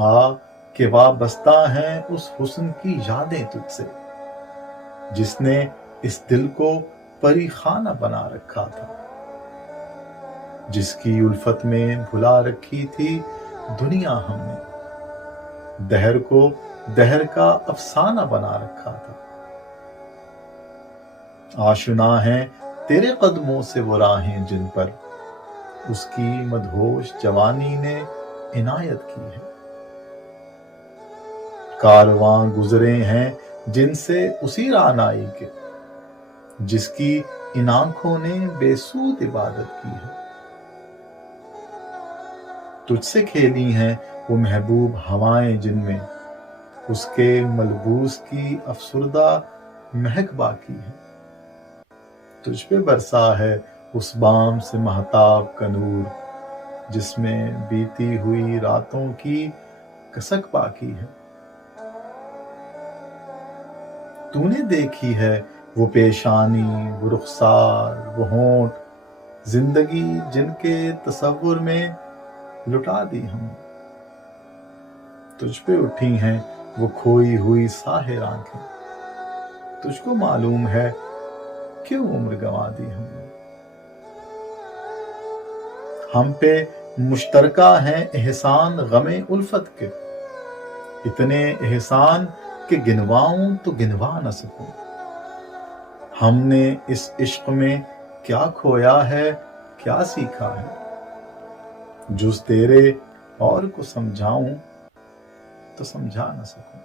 آ کہ وابستہ ہیں اس حسن کی یادیں تجھ سے، جس نے اس دل کو پری خانہ بنا رکھا تھا، جس کی الفت میں بھلا رکھی تھی دنیا ہم نے، دہر کو دہر کا افسانہ بنا رکھا تھا۔ آشنا ہیں تیرے قدموں سے وہ راہیں جن پر اس کی مدہوش جوانی نے عنایت کی ہے، کارواں گزرے ہیں جن سے اسی رعنائی کے، جس کی ان آنکھوں نے بے سود عبادت کی ہے۔ تجھ سے کھیلی ہیں وہ محبوب ہوائیں جن میں اس کے ملبوس کی افسردہ مہک باقی ہے، تجھ پہ برسا ہے اس بام سے مہتاب کا نور، جس میں بیتی ہوئی راتوں کی کسک باقی ہے۔ تو نے دیکھی ہے وہ پیشانی، وہ رخسار، وہ ہونٹ، زندگی جن کے تصور میں لٹا دی ہم نے، تجھ پہ اٹھی ہیں وہ کھوئی ہوئی ساحر آنکھیں، تجھ کو معلوم ہے کیوں عمر گنوا دی ہم نے۔ ہم پہ مشترکہ ہیں احسان غم الفت کے، اتنے احسان کہ گنواؤں تو گنوا نہ سکوں۔ ہم نے اس عشق میں کیا کھویا ہے، کیا سیکھا ہے، جز تیرے اور کو سمجھاؤں تو سمجھا نہ سکوں۔